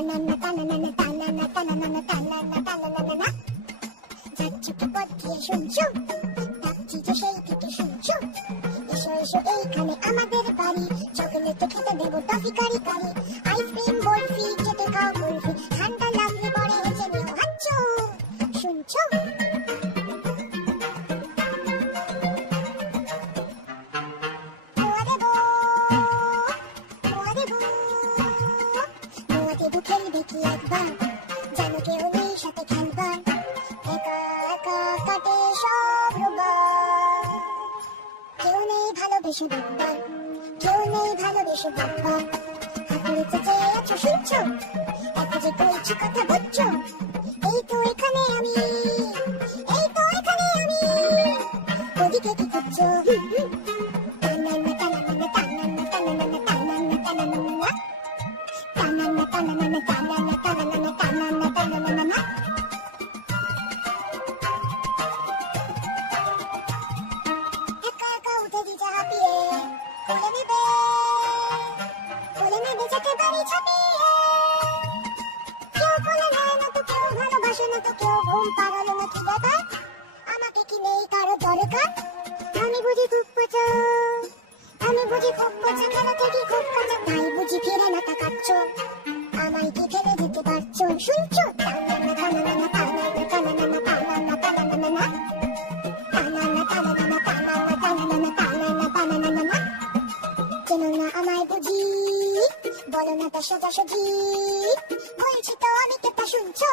টানানা টানানা টানানা টানানা টানানা টানানা যাচ্ছি কি পথ দিয়ে শুনছো ডাকছি যে সেই থেকে শুনছো এসো এসো এইখানে আমাদের বাড়ি চকলেট খেতে দেবো টফি কারি কারি আইসক্রিম বরফি চেটে খাও কুলফি ঠান্ডা লাগলে পরে হেঁচে নিও হাঁচো শুনছো খেলবে কি একবার জানো কেউ নেই সাথে খেলবার একা একা কাটে সব রোববার কেউ নেই ভালোবেসে দেখবার কেউ নেই ভালোবেসে দেখবার হাতুড়ে চেঁচে আছো শুনছো এত যে কইছি কথা বুঝছো এই তো এখানে আমি এই তো এখানে আমি ওদিকে কি করছো টানানা টানানা টানানা টানানা টানানা টানানা টানানা টানানা টানানা টানানা টানানা টানানা একা একা উঠে দিতে হাঁপিয়ে কোলে নেবে যাকে বাড়ি ছাপিয়ে কেউ কোলে নেয় না তো কেউ ভালোবাসে না তো কেউ ঘুম পাগল না কি ব্যাপার আমাকে কি নেই কারো দরকার আমি বুঝি খুব পচা আমি বুঝি খুব পচা মেলা থেকে খুব কাঁচা তাই বুঝি ফিরে না তাকাচ্ছ আমায় কি ফেলে দিতে পারছো শুনছো টানানা টানানা টানানা টানানা টানানা টানানা টানানা টানানা টানানা টানানা টানানা টানানা চেনো না আমায় বুঝি বলো না তা সোজাসুজি বলছি তো আমি তো তা শুনছো